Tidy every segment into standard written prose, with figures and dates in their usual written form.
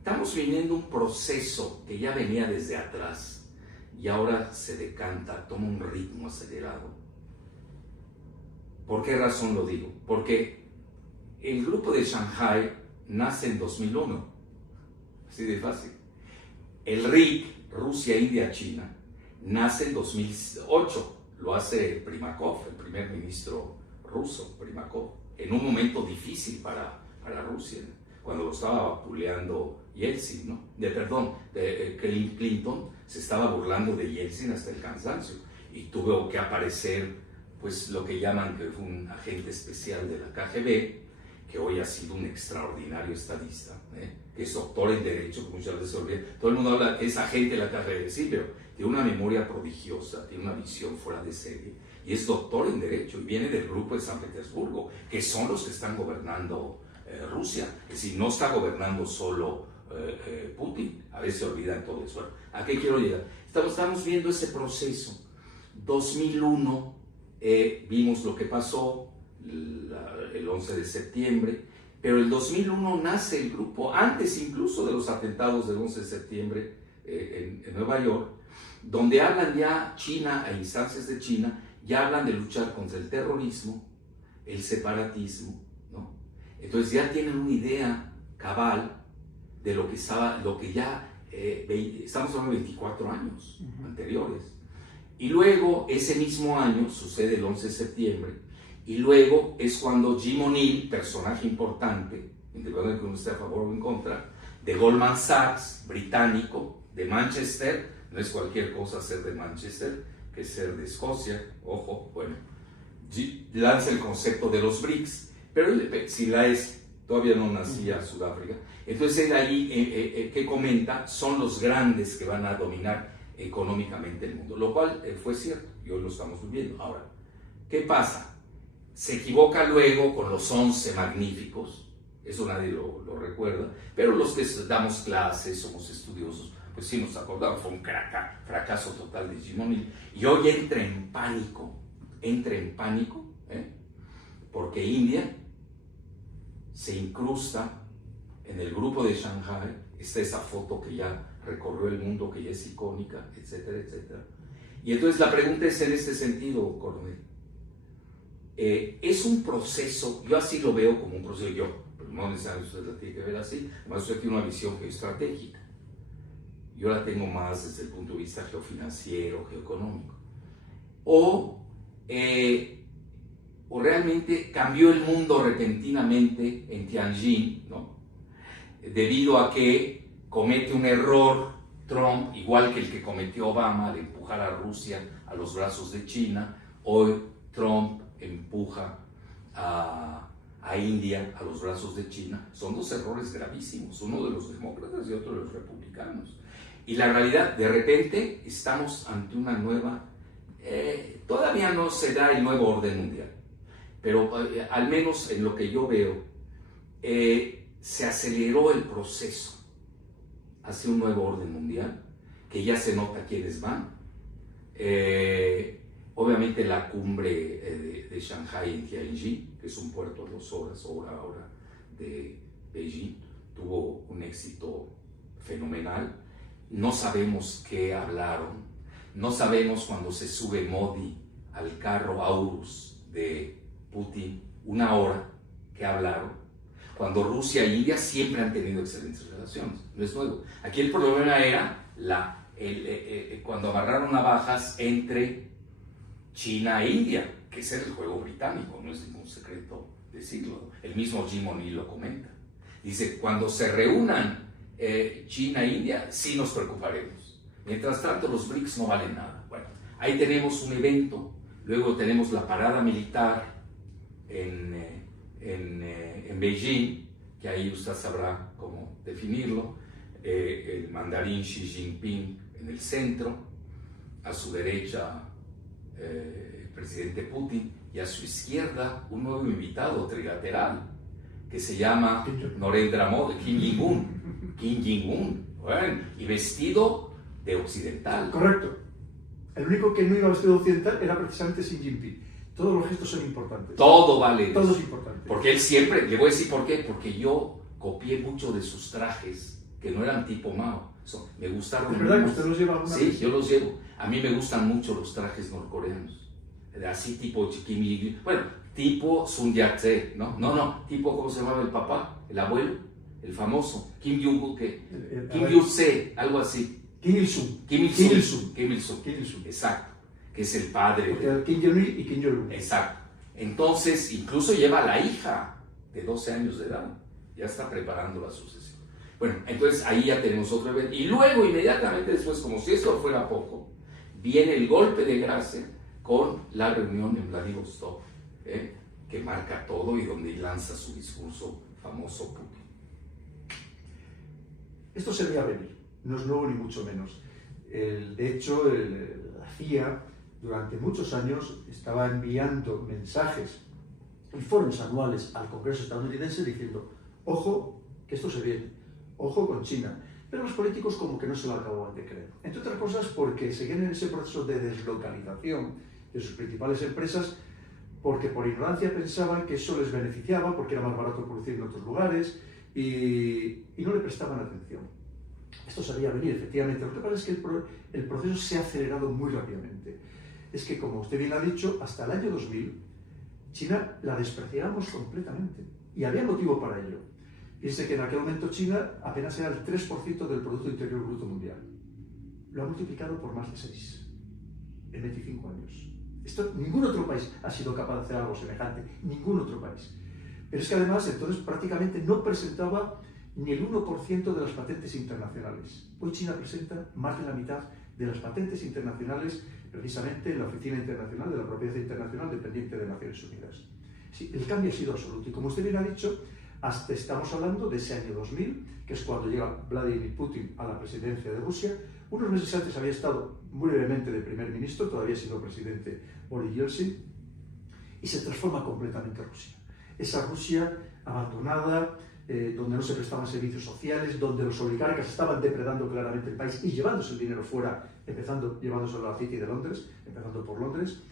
estamos viviendo un proceso que ya venía desde atrás y ahora se decanta, toma un ritmo acelerado. ¿Por qué razón lo digo? Porque el grupo de Shanghái nace en 2001, así de fácil. El RIC, Rusia, India, China, nace en 2008, lo hace Primakov, el primer ministro ruso, Primakov, en un momento difícil para Rusia, cuando lo estaba vapuleando Yeltsin, ¿no? Clinton se estaba burlando de Yeltsin hasta el cansancio y tuvo que aparecer, pues lo que llaman que fue un agente especial de la KGB, que hoy ha sido un extraordinario estadista, que es doctor en Derecho, que muchas veces se olvida. Todo el mundo habla que es agente de la KGB, sí, pero tiene una memoria prodigiosa, tiene una visión fuera de serie, y es doctor en Derecho, y viene del grupo de San Petersburgo, que son los que están gobernando Rusia. Es decir, no está gobernando solo Putin, a veces se olvidan todo eso. ¿A qué quiero llegar? Estamos viendo ese proceso. 2001, vimos lo que pasó, el 11 de septiembre, pero el 2001 nace el grupo, antes incluso de los atentados del 11 de septiembre en Nueva York, donde hablan ya China, a instancias de China, ya hablan de luchar contra el terrorismo, el separatismo, ¿no? Entonces ya tienen una idea cabal de lo que ya, estamos hablando de 24 años anteriores. Y luego, ese mismo año, sucede el 11 de septiembre, y luego es cuando Jim O'Neill, personaje importante, independientemente de que uno esté a favor o en contra, de Goldman Sachs, británico, de Manchester, no es cualquier cosa ser de Manchester, que ser de Escocia, ojo, bueno, lanza el concepto de los BRICS, pero si la es, todavía no nacía Sudáfrica, entonces él ahí, que comenta, son los grandes que van a dominar económicamente el mundo, lo cual fue cierto, y hoy lo estamos viviendo. Ahora, ¿qué pasa? Se equivoca luego con los 11 magníficos, eso nadie lo recuerda, pero los que damos clases, somos estudiosos, pues sí nos acordamos, fue un fracaso total de Jim O'Neill, y hoy entra en pánico, porque India se incrusta en el grupo de Shanghái. Está esa foto que ya recorrió el mundo, que ya es icónica, etcétera, etcétera. Y entonces la pregunta es en este sentido, coronel. Es un proceso, yo así lo veo como un proceso, pero no necesariamente usted la tiene que ver así, además usted tiene una visión geoestratégica. Yo la tengo más desde el punto de vista geofinanciero, geoeconómico. O realmente cambió el mundo repentinamente en Tianjin, ¿no? Debido a que comete un error Trump, igual que el que cometió Obama, de empujar a Rusia a los brazos de China. Hoy Trump empuja a India a los brazos de China. Son dos errores gravísimos, uno de los demócratas y otro de los republicanos. Y la realidad, de repente, estamos ante una nueva, todavía no se da el nuevo orden mundial, pero al menos en lo que yo veo, se aceleró el proceso hacia un nuevo orden mundial, que ya se nota quiénes van. Obviamente la cumbre de Shanghái en Tianjin, que es un puerto a 2 horas, hora de Beijing, tuvo un éxito fenomenal. No sabemos qué hablaron, no sabemos cuando se sube Modi al carro Aurus de Putin, 1 hora, qué hablaron. Cuando Rusia e India siempre han tenido excelentes relaciones, no es nuevo. Aquí el problema era cuando agarraron navajas entre China e India, que ese es el juego británico, no es ningún secreto decirlo. El mismo Jim O'Neill lo comenta. Dice, cuando se reúnan China e India, sí nos preocuparemos. Mientras tanto, los BRICS no valen nada. Bueno, ahí tenemos un evento, luego tenemos la parada militar en Beijing, que ahí usted sabrá cómo definirlo, el mandarín Xi Jinping en el centro, a su derecha el presidente Putin, y a su izquierda un nuevo invitado trilateral que se llama Narendra Modi, Kim Jong-un, bueno, y vestido de occidental. Correcto. El único que no iba vestido de occidental era precisamente Xi Jinping. Todos los gestos son importantes. Todo vale. Todo es importante. Porque él siempre, le voy a decir por qué, porque yo copié mucho de sus trajes que no eran tipo Mao. Me gustaron. ¿Es verdad que usted los lleva alguna vez? Sí, yo los llevo. A mí me gustan mucho los trajes norcoreanos. Así tipo Kim Il, bueno, tipo Sun Yat-sen, ¿no? No, tipo, ¿cómo se llamaba el papá? El abuelo, el famoso, Kim Il-sung, Kim Il-sung, algo así. Kim Il-sung. Kim Il-sung, exacto, que es el padre. Porque Kim Jong-il y Kim Jong-un. Exacto. Entonces, incluso lleva a la hija de 12 años de edad, ya está preparando la sucesión. Bueno, entonces ahí ya tenemos otro evento. Y luego, inmediatamente después, como si esto fuera poco, viene el golpe de gracia con la reunión en Vladivostok, que marca todo y donde lanza su discurso famoso Putin. Esto se veía venir, no es nuevo ni mucho menos. De hecho, la CIA durante muchos años estaba enviando mensajes, informes anuales al Congreso estadounidense diciendo, ojo, que esto se viene, ojo con China. Pero los políticos como que no se lo acababan de creer. Entre otras cosas porque seguían en ese proceso de deslocalización de sus principales empresas, porque por ignorancia pensaban que eso les beneficiaba, porque era más barato producir en otros lugares, y no le prestaban atención. Esto se veía venir, efectivamente. Lo que pasa es que el proceso se ha acelerado muy rápidamente. Es que, como usted bien ha dicho, hasta el año 2000, China la despreciábamos completamente. Y había motivo para ello. Piense que en aquel momento China apenas era el 3% del Producto Interior Bruto Mundial. Lo ha multiplicado por más de 6 en 25 años. Ningún otro país ha sido capaz de hacer algo semejante, ningún otro país. Pero es que además entonces prácticamente no presentaba ni el 1% de las patentes internacionales. Hoy China presenta más de la mitad de las patentes internacionales precisamente en la Oficina Internacional de la Propiedad Internacional dependiente de Naciones Unidas. Sí, el cambio ha sido absoluto y como usted bien ha dicho, hasta estamos hablando de ese año 2000, que es cuando llega Vladimir Putin a la presidencia de Rusia. Unos meses antes había estado muy brevemente de primer ministro, todavía ha sido presidente Boris Yeltsin, y se transforma completamente Rusia. Esa Rusia abandonada, donde no se prestaban servicios sociales, donde los oligarcas estaban depredando claramente el país y llevándose el dinero fuera, empezando llevándoselo a la City de Londres, empezando por Londres,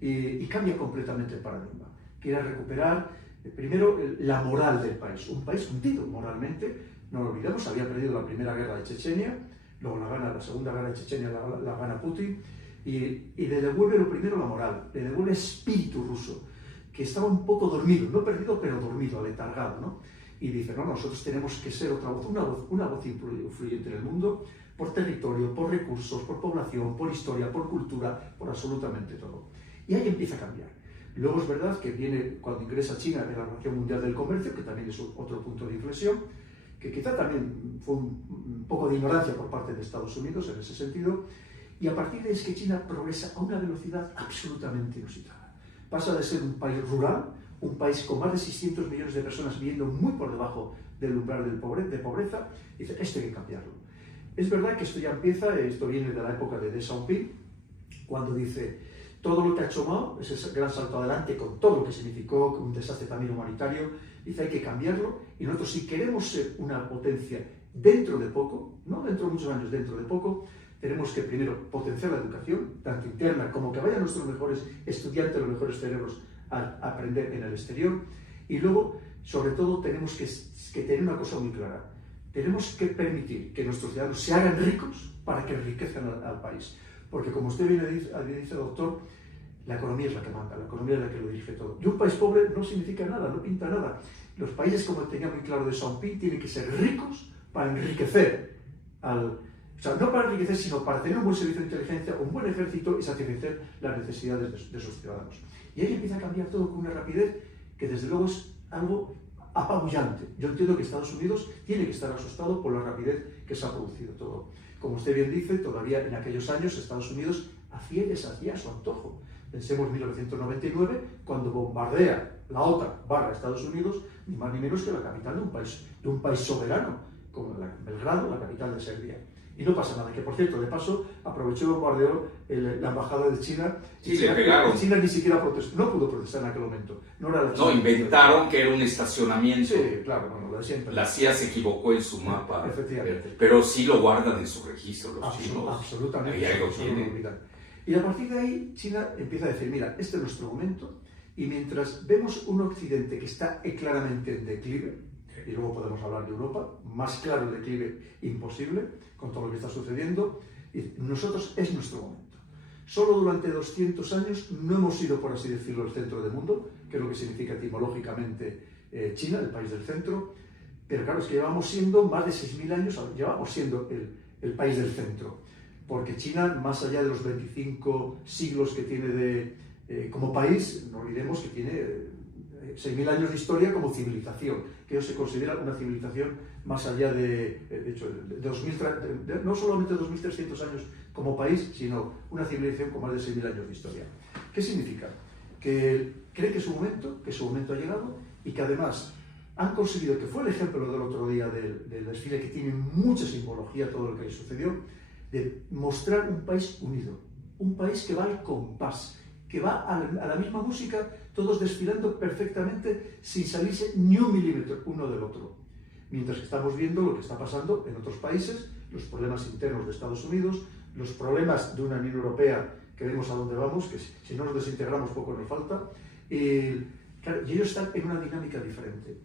y cambia completamente el paradigma. Quiere recuperar primero la moral del país, un país hundido moralmente, no lo olvidemos, había perdido la primera guerra de Chechenia, luego la segunda guerra de Chechenia la gana Putin, y le devuelve lo primero la moral, le devuelve espíritu ruso, que estaba un poco dormido, no perdido, pero dormido, aletargado, ¿no? Y dice, no, nosotros tenemos que ser otra voz, una voz influyente en el mundo, por territorio, por recursos, por población, por historia, por cultura, por absolutamente todo. Y ahí empieza a cambiar. Luego es verdad que viene cuando ingresa China en la Organización Mundial del Comercio, que también es otro punto de inflexión, que quizá también fue un poco de ignorancia por parte de Estados Unidos en ese sentido, y a partir de ahí es que China progresa a una velocidad absolutamente inusitada. Pasa de ser un país rural, un país con más de 600 millones de personas viviendo muy por debajo del umbral de pobreza, y dice, esto hay que cambiarlo. Es verdad que esto ya empieza, esto viene de la época de Deng Xiaoping, cuando dice, todo lo que ha hecho Mao, ese gran salto adelante con todo lo que significó, un desastre también humanitario, dice hay que cambiarlo y nosotros si queremos ser una potencia dentro de poco, no dentro de muchos años, dentro de poco, tenemos que primero potenciar la educación, tanto interna como que vayan nuestros mejores estudiantes, los mejores cerebros a aprender en el exterior y luego, sobre todo, tenemos que tener una cosa muy clara, tenemos que permitir que nuestros ciudadanos se hagan ricos para que enriquezcan al país. Porque como usted bien dice, doctor, la economía es la que manda, la economía es la que lo dirige todo. Y un país pobre no significa nada, no pinta nada. Los países, como tenía muy claro de Xiaoping, tienen que ser ricos para enriquecer o sea, no para enriquecer, sino para tener un buen servicio de inteligencia, un buen ejército y satisfacer las necesidades de sus ciudadanos. Y ahí empieza a cambiar todo con una rapidez que desde luego es algo apabullante. Yo entiendo que Estados Unidos tiene que estar asustado por la rapidez que se ha producido todo. Como usted bien dice, todavía en aquellos años Estados Unidos hacía y deshacía a su antojo. Pensemos en 1999, cuando bombardea la OTAN / Estados Unidos, ni más ni menos que la capital de un país soberano, como Belgrado, la capital de Serbia. Y no pasa nada, que por cierto, de paso, aprovechó y bombardeó la embajada de China. Sí, le pegaron. China ni siquiera protestó, no pudo protestar en aquel momento. No, inventaron que era un estacionamiento. Sí, claro, lo de siempre. La CIA se equivocó en su mapa. Efectivamente. Pero sí lo guardan en su registro los chinos. Absolutamente. Ahí lo tienen. Y a partir de ahí, China empieza a decir, mira, este es nuestro momento, y mientras vemos un occidente que está claramente en declive, y luego podemos hablar de Europa, más claro el declive imposible con todo lo que está sucediendo, y nosotros es nuestro momento. Solo durante 200 años no hemos sido, por así decirlo, el centro del mundo, que es lo que significa etimológicamente China, el país del centro, pero claro, es que llevamos siendo más de 6.000 años, llevamos siendo el país del centro, porque China, más allá de los 25 siglos que tiene como país, no olvidemos que tiene 6.000 años de historia como civilización, que ellos se considera una civilización más allá de hecho, no solamente 2.300 años como país, sino una civilización con más de 6.000 años de historia. ¿Qué significa? Que cree que su momento ha llegado, y que además han conseguido, que fue el ejemplo del otro día del desfile, que tiene mucha simbología todo lo que sucedió, de mostrar un país unido, un país que va al compás, que va a la misma música, todos desfilando perfectamente sin salirse ni un milímetro uno del otro. Mientras que estamos viendo lo que está pasando en otros países, los problemas internos de Estados Unidos, los problemas de una Unión Europea que vemos a dónde vamos, que si no nos desintegramos poco nos falta, claro, y ellos están en una dinámica diferente.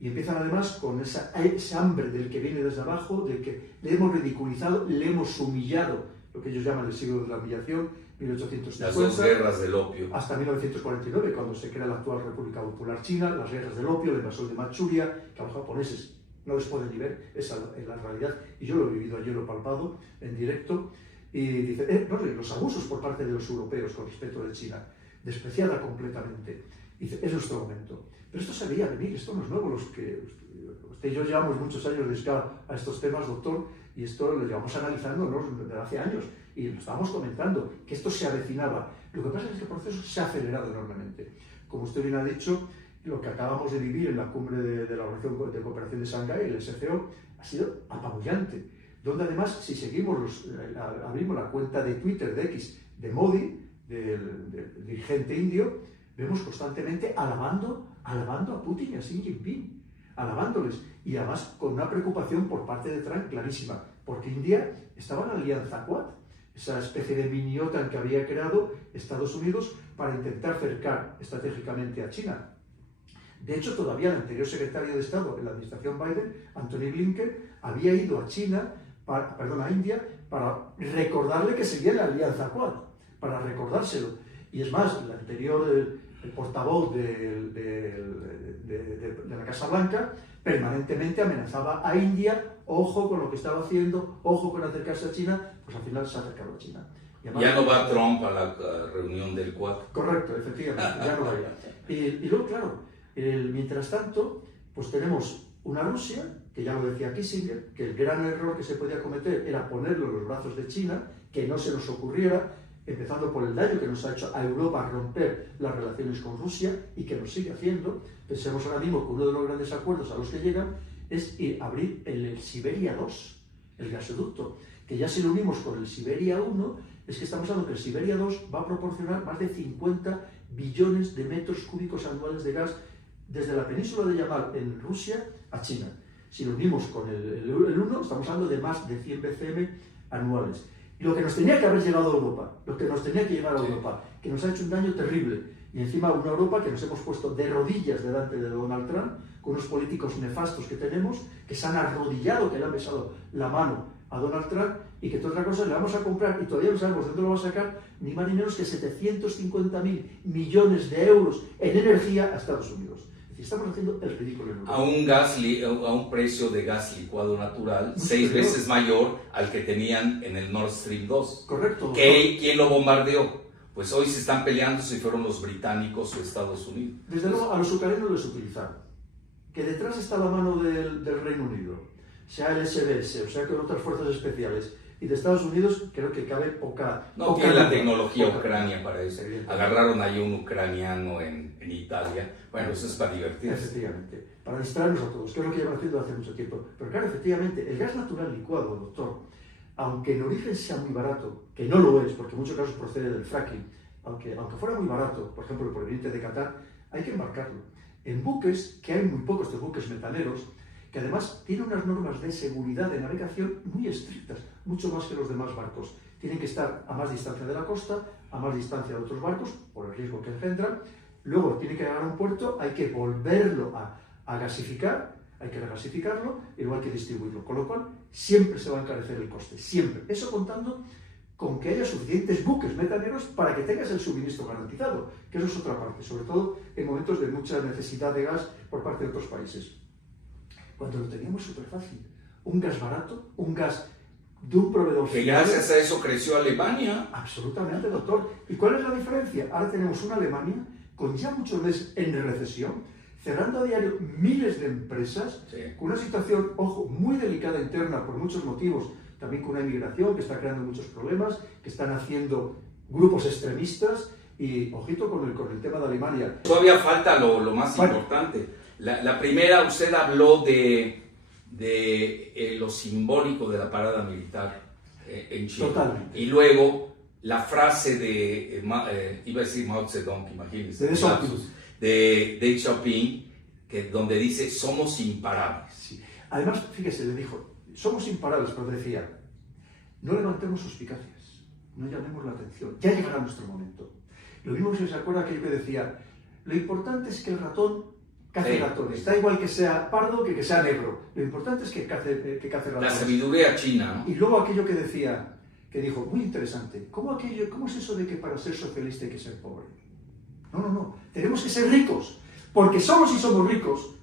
Y empiezan además con ese hambre del que viene desde abajo, del que le hemos ridiculizado, le hemos humillado, lo que ellos llaman el siglo de la humillación, 1850. Las dos guerras del opio. Hasta 1949, cuando se crea la actual República Popular China, las guerras del opio, la invasión de Manchuria, que a los japoneses no les pueden ni ver, esa es la realidad, y yo lo he vivido ayer, lo he palpado en directo, y dice, los abusos por parte de los europeos con respecto de China, despreciada completamente. Dice, es nuestro momento. Pero esto se veía venir, esto no es nuevo. Los que usted y yo llevamos muchos años dedicados a estos temas, doctor, y esto lo llevamos analizando, ¿no?, desde hace años, y lo estábamos comentando, que esto se avecinaba. Lo que pasa es que el proceso se ha acelerado enormemente. Como usted bien ha dicho, lo que acabamos de vivir en la cumbre de la Organización de Cooperación de Shanghái, el SCO, ha sido apabullante. Donde además, si seguimos, abrimos la cuenta de Twitter de X de Modi, del dirigente indio, vemos constantemente alabando a Putin y a Xi Jinping, alabándoles, y además con una preocupación por parte de Trump clarísima, porque India estaba en la alianza Quad, esa especie de mini-OTAN que había creado Estados Unidos para intentar cercar estratégicamente a China. De hecho, todavía el anterior secretario de Estado en la administración Biden, Anthony Blinken, había ido a a India, para recordarle que seguía en la alianza Quad, para recordárselo. Y es más, el anterior el portavoz de la Casa Blanca permanentemente amenazaba a India, ojo con lo que estaba haciendo, ojo con acercarse a China, pues al final se ha acercado a China. Además, ya no va Trump a la reunión del Quad. Correcto, efectivamente, ya no va a ir. Y luego, claro, mientras tanto, pues tenemos una Rusia, que ya lo decía Kissinger, que el gran error que se podía cometer era ponerlo en los brazos de China, que no se nos ocurriera, empezando por el daño que nos ha hecho a Europa romper las relaciones con Rusia y que nos sigue haciendo. Pensemos ahora mismo que uno de los grandes acuerdos a los que llegan es abrir el Siberia 2, el gasoducto, que ya si lo unimos con el Siberia 1, es que estamos hablando que el Siberia 2 va a proporcionar más de 50 billones de metros cúbicos anuales de gas desde la península de Yamal en Rusia a China. Si lo unimos con el 1, estamos hablando de más de 100 BCM anuales. Y lo que nos tenía que haber llegado a Europa, lo que nos tenía que llegar a Europa, que nos ha hecho un daño terrible. Y encima una Europa que nos hemos puesto de rodillas delante de Donald Trump, con unos políticos nefastos que tenemos, que se han arrodillado, que le han besado la mano a Donald Trump, y que toda otra cosa le vamos a comprar, y todavía no sabemos de dónde lo va a sacar, ni más ni menos que 750.000 millones de euros en energía a Estados Unidos. Estamos haciendo el ridículo en Europa. A un precio de gas licuado natural 6 veces mayor al que tenían en el Nord Stream 2. Correcto. ¿Quién lo bombardeó? Pues hoy se están peleando si fueron los británicos o Estados Unidos. Desde luego a los ucranianos les utilizaron. Que detrás está la mano del Reino Unido, sea el SBS, o sea que otras fuerzas especiales, y de Estados Unidos creo que cabe poca... No tiene la tecnología Ucrania para eso. Agarraron ahí un ucraniano en Italia. Bueno, eso es para divertirse. Efectivamente, para distraernos a todos, que es lo que llevan haciendo hace mucho tiempo. Pero claro, efectivamente, el gas natural licuado, doctor, aunque en origen sea muy barato, que no lo es, porque en muchos casos procede del fracking, aunque fuera muy barato, por ejemplo, el proveniente de Qatar, hay que embarcarlo en buques, que hay muy pocos de buques metaneros, que además tienen unas normas de seguridad de navegación muy estrictas, mucho más que los demás barcos. Tienen que estar a más distancia de la costa, a más distancia de otros barcos, por el riesgo que engendran. Luego tiene que llegar a un puerto, hay que volverlo a gasificar, hay que regasificarlo y luego hay que distribuirlo, con lo cual siempre se va a encarecer el coste, siempre. Eso contando con que haya suficientes buques metaneros para que tengas el suministro garantizado, que eso es otra parte, sobre todo en momentos de mucha necesidad de gas por parte de otros países. Cuando lo teníamos súper fácil, un gas barato, un gas de un proveedor que fiable. gracias a eso creció Alemania. Absolutamente, doctor. ¿Y cuál es la diferencia? Ahora tenemos una Alemania con ya muchos meses en recesión, cerrando a diario miles de empresas, Sí. con una situación, ojo, muy delicada interna por muchos motivos, también con una inmigración que está creando muchos problemas, que están haciendo grupos extremistas, y ojito con el tema de Alemania. Todavía falta lo más Bueno. importante. La primera, usted habló de lo simbólico de la parada militar en Chile. Totalmente. Y luego la frase de, iba a decir Mao Zedong, imagínense, De Deng Xiaoping. de Deng Xiaoping, donde dice, somos imparables. Sí. Además, fíjese, le dijo, somos imparables, pero decía, no levantemos suspicacias, no llamemos la atención, ya llegará nuestro momento. Lo mismo si se acuerda aquello que decía, lo importante es que el ratón cace ratones, da igual que sea pardo que sea negro, lo importante es que cace ratones. La sabiduría china, ¿no? Y luego aquello que decía, que dijo, muy interesante, ¿cómo es eso de que para ser socialista hay que ser pobre? No, tenemos que ser ricos, porque solo si somos ricos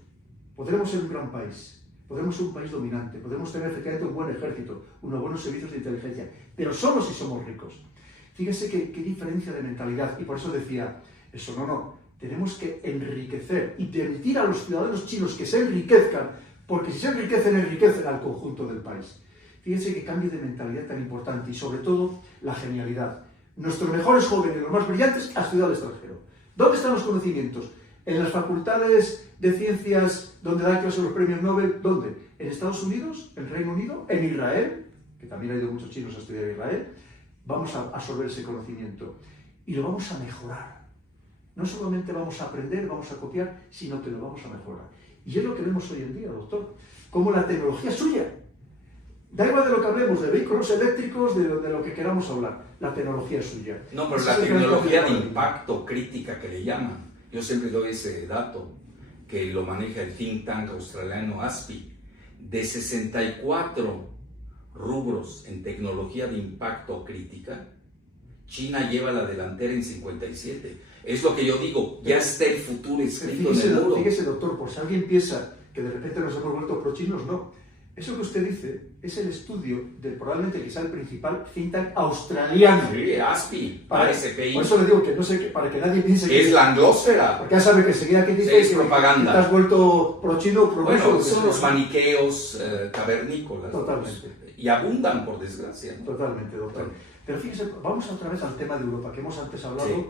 podremos ser un gran país, podremos ser un país dominante, podemos tener efectivamente un buen ejército, unos buenos servicios de inteligencia, pero solo si somos ricos. Fíjese qué diferencia de mentalidad, y por eso decía, eso tenemos que enriquecer y permitir a los ciudadanos chinos que se enriquezcan, porque si se enriquecen al conjunto del país. Fíjense qué cambio de mentalidad tan importante y sobre todo la genialidad. Nuestros mejores jóvenes, los más brillantes, han estudiado al extranjero. ¿Dónde están los conocimientos? ¿En las facultades de ciencias donde dan clases los premios Nobel? ¿Dónde? ¿En Estados Unidos? ¿En Reino Unido? ¿En Israel? Que también ha ido muchos chinos a estudiar en Israel. Vamos a absorber ese conocimiento y lo vamos a mejorar. No solamente vamos a aprender, vamos a copiar, sino que lo vamos a mejorar. Y es lo que vemos hoy en día, doctor. Como la tecnología es suya. Da igual de lo que hablemos, de vehículos eléctricos, de lo que queramos hablar. La tecnología es suya. No, pero la tecnología de impacto crítica que le llaman. Yo siempre doy ese dato que lo maneja el think tank australiano ASPI. De 64 rubros en tecnología de impacto crítica, China lleva la delantera en 57. Es lo que yo digo, ya está el futuro escrito en el muro. Fíjese, doctor, por si alguien piensa que de repente nos hemos vuelto pro-chinos, no. Eso que usted dice es el estudio de probablemente quizá el principal think tank australiano. Sí, ASPI, para SPI. Por eso le digo que no sé, para que nadie piense que es la anglósfera. Porque ya sabe que enseguida que dice sí, es propaganda. Que te has vuelto pro-chino, pro-ruso. Bueno, son los maniqueos cavernícolas. Totalmente. Y abundan, por desgracia, ¿no? Totalmente, doctor. Bueno. Pero fíjese, vamos otra vez al tema de Europa, que hemos antes hablado. Sí.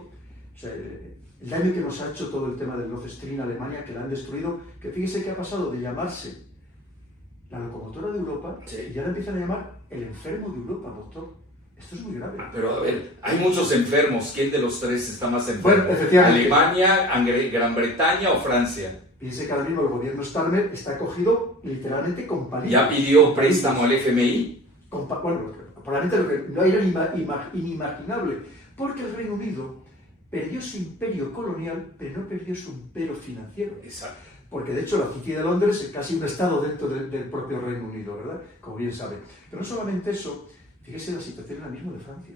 O sea, el daño que nos ha hecho todo el tema del Nord Stream, Alemania, que la han destruido, que fíjese que ha pasado de llamarse la locomotora de Europa, sí, y ahora empiezan a llamar el enfermo de Europa, doctor. Esto es muy grave. Pero a ver, hay muchos enfermos. ¿Quién de los tres está más enfermo? Bueno, efectivamente. ¿Alemania, Gran Bretaña o Francia? Piense que ahora mismo el gobierno Starmer está cogido literalmente con palitos. ¿Ya pidió préstamo al FMI? Bueno, probablemente lo que no era inimaginable, porque el Reino Unido perdió su imperio colonial, pero no perdió su imperio financiero. Exacto. Porque de hecho la City de Londres es casi un estado dentro del propio Reino Unido, ¿verdad? Como bien saben. Pero no solamente eso, fíjese la situación ahora mismo de Francia.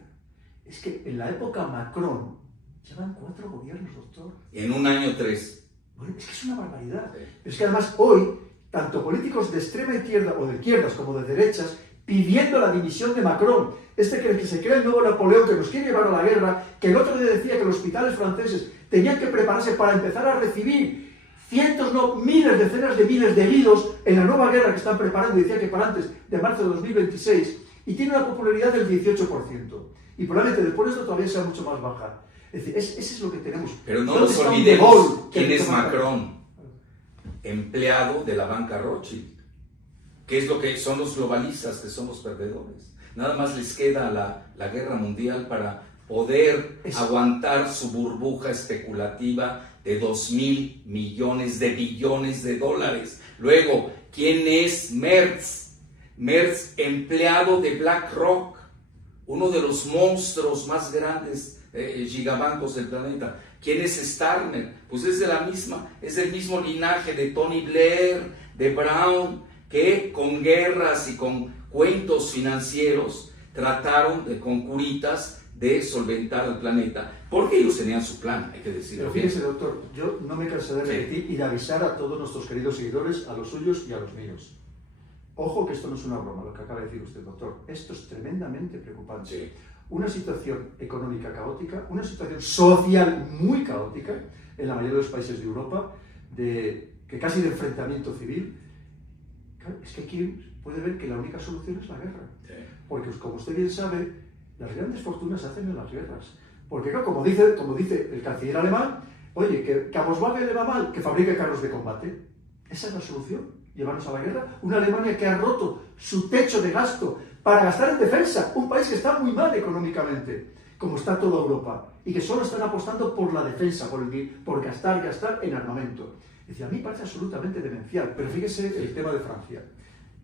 Es que en la época Macron llevan 4 gobiernos, doctor. En un año 3. Bueno, es que es una barbaridad. Sí. Pero es que además hoy, tanto políticos de extrema izquierda o de izquierdas como de derechas, pidiendo la dimisión de Macron, que se cree el nuevo Napoleón, que nos quiere llevar a la guerra, que el otro día decía que los hospitales franceses tenían que prepararse para empezar a recibir cientos, no, miles, decenas de miles de heridos en la nueva guerra que están preparando, y decía que para antes de marzo de 2026, y tiene una popularidad del 18%. Y probablemente después de esto todavía sea mucho más baja. Es decir, ese es lo que tenemos. Pero no nos olvidemos quién es Macron, empleado de la banca Rothschild. ¿Qué es lo que son los globalistas, que son los perdedores? Nada más les queda la guerra mundial para poder aguantar su burbuja especulativa de 2.000 millones de billones de dólares. Luego, ¿quién es Merz? Merz, empleado de BlackRock, uno de los monstruos más grandes gigabancos del planeta. ¿Quién es Starmer? Pues es del mismo linaje de Tony Blair, de Brown, que con guerras y con cuentos financieros trataron con curitas de solventar al planeta, porque ellos tenían su plan, hay que decirlo. Pero fíjese, doctor, yo no me cansaré de repetir y de avisar a todos nuestros queridos seguidores, a los suyos y a los míos. Ojo que esto no es una broma, lo que acaba de decir usted, doctor. Esto es tremendamente preocupante. Sí. Una situación económica caótica, una situación social muy caótica en la mayoría de los países de Europa, que casi de enfrentamiento civil. Claro, es que aquí puede ver que la única solución es la guerra. Sí. Porque, como usted bien sabe, las grandes fortunas se hacen en las guerras. Porque, claro, como dice el canciller alemán, oye, que a Volkswagen le va mal, que fabrique carros de combate. Esa es la solución, llevarnos a la guerra. Una Alemania que ha roto su techo de gasto para gastar en defensa, un país que está muy mal económicamente, como está toda Europa, y que solo están apostando por la defensa, por gastar en armamento. Es decir, a mí me parece absolutamente demencial, pero fíjese el tema de Francia.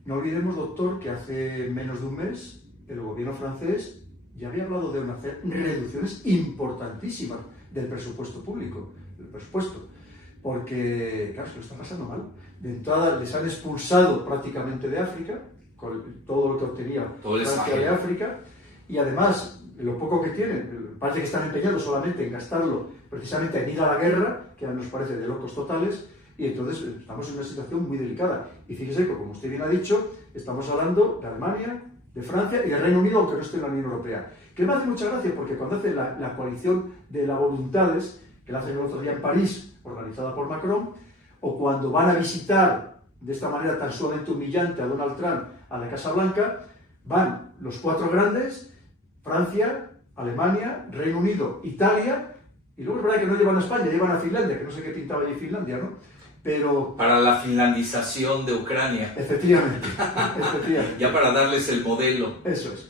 No olvidemos, doctor, que hace menos de un mes el gobierno francés ya había hablado de hacer reducciones importantísimas del presupuesto público, porque, claro, se lo está pasando mal. De entrada les han expulsado prácticamente de África, con todo lo que obtenía Francia de África, y además, lo poco que tienen, parece que están empeñados solamente en gastarlo precisamente en ir a la guerra, que a mí nos parece de locos totales, y entonces estamos en una situación muy delicada. Y fíjese que, como usted bien ha dicho, estamos hablando de Alemania, de Francia y del Reino Unido, aunque no esté en la Unión Europea. Que me hace mucha gracia porque cuando hace la coalición de las voluntades, que la hacen el otro día en París, organizada por Macron, o cuando van a visitar de esta manera tan sumamente humillante a Donald Trump a la Casa Blanca, van los cuatro grandes, Francia, Alemania, Reino Unido, Italia, y luego es verdad que no llevan a España, llevan a Finlandia, que no sé qué pintaba allí Finlandia, ¿no? Pero... para la finlandización de Ucrania. Efectivamente. Ya para darles el modelo. Eso es.